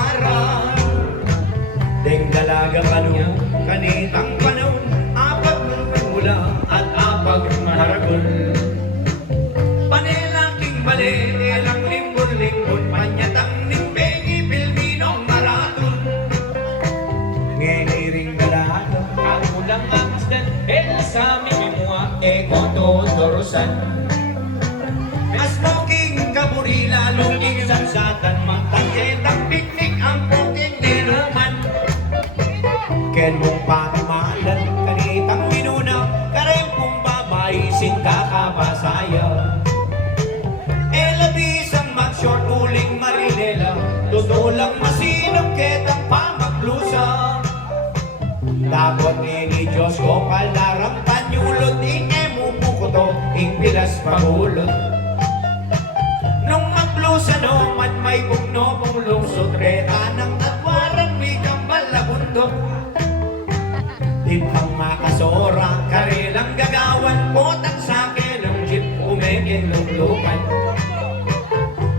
para deng dalaga kanu kanitang panahon apag mula at apag maragol panelaking bale elang limbon-limbon panyatang nimpegi Pilminong maraton ngeniring dalaga kamulang amasdan sa mimimua eko totorosan mas smoking kaburi lalong igsansatan magtangetang piknik ang poking niruman ken mong pangamalan kanitang minuna karempong babaisin kakabasaya elabisang mag-short uling marinela tutulang masinop ketang pamaglusa dapat ni Diyos ko paldarang panyulot ing mupukoto ing pilas pagulot nung maglusa no man may bugno mong lungsod reta ng tatwaran may kambal na bundok di pang makasora karelang gagawan potang sakin ng jeep umegin luklukan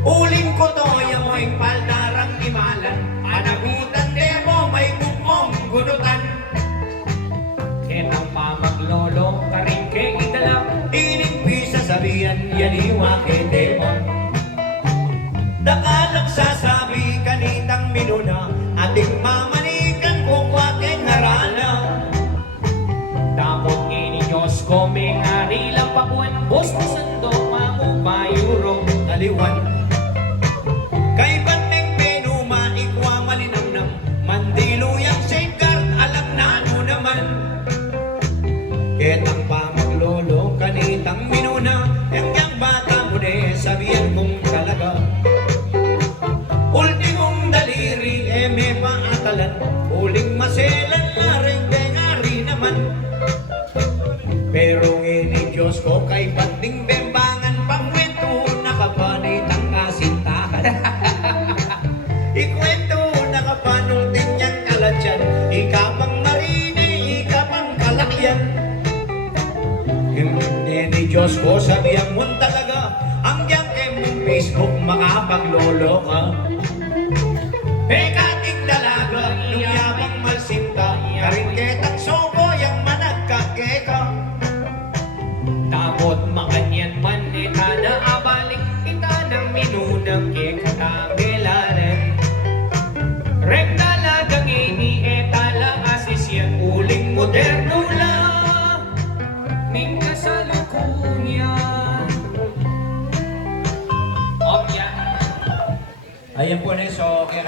uling ko to yamoy paldarang imalan panagutan demo may bugmong gunutan ketang pamaglolo karingke idalap iningpi sa sabihan yaniwa kedemon dakalang sasabi kanitang minuna ating mamanikan kung waking harana tapos ini Diyos ko may ngarilang pakuan gusto sando mamubayurong kaliwan kay bateng penuma ikwa malinamnam mandiluyang safeguard alam na naman ketang pamaglolo kanitang minuna yang bata mo de sabihan kong talaga ultimong daliri may paatalan uling maselan na rin ngari naman pero ngini Diyos ko kay banding bembangan pangwento nakapanitang kasintahan ikwento nakapanong din niyang kalatyan ikapang marini ikapang kalakyan ngini Diyos ko sabihan mo talaga ang yang mong Facebook makapaglolo ka pekating dalaga nung yabang malsinta karing ketang sobo yang managkakeka tapot makanyan man itana abalik itanang minunang kekatagelaran rek dalagang ini etala asisyan uling moderno la ning kasalukuyan ayan po na so kaya kayo